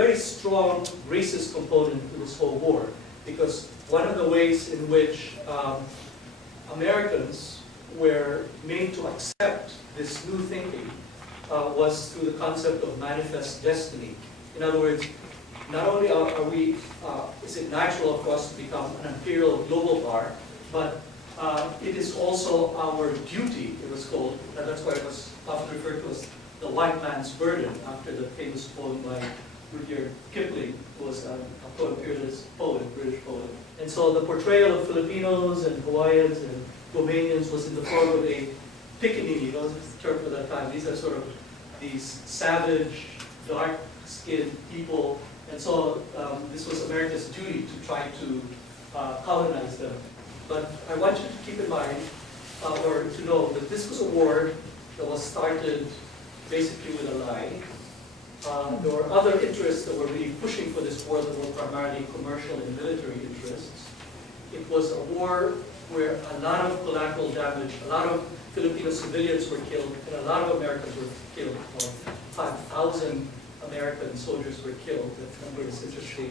very strong racist component to this whole war, because one of the ways in which Americans were made to accept this new thinking was through the concept of manifest destiny. In other words, not only is it natural for us to become an imperial global power, but it is also our duty, it was called, and that's why it was often referred to as the white man's burden, after the famous poem by Rudyard Kipling, who was a pro-imperialist poet, British poet. And so the portrayal of Filipinos and Hawaiians and Romanians was in the form of a pickaninny, that was the term for that time. These are sort of these savage, dark-skinned people. And so this was America's duty to try to colonize them. But I want you to keep in mind, or to know, that this was a war that was started basically with a lie. There were other interests that were really pushing for this war that were primarily commercial and military interests. It was a war where a lot of collateral damage, a lot of Filipino civilians were killed, and a lot of Americans were killed. 5,000 American soldiers were killed. That number is interesting.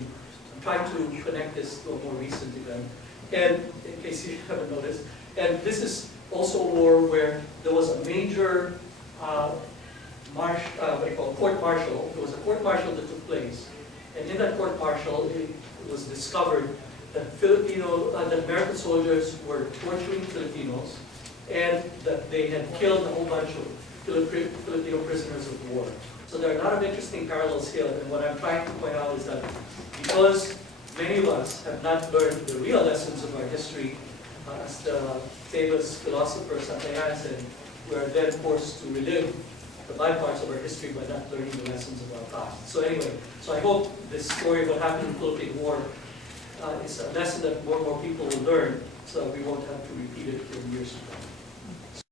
I'm trying to connect this to a more recent event. And in case you haven't noticed, and this is also a war where there was a major court-martial. There was a court-martial that took place, and in that court-martial, it was discovered that that American soldiers were torturing Filipinos, and that they had killed a whole bunch of Filipino prisoners of war. So there are a lot of interesting parallels here, and what I'm trying to point out is that because many of us have not learned the real lessons of our history, as the famous philosopher Ka-TOON-ayan said, we are then forced to relive the bad parts of our history by not learning the lessons of our past. So anyway, so I hope this story of what happened in the Philippine War is a lesson that more and more people will learn, so that we won't have to repeat it in years to come.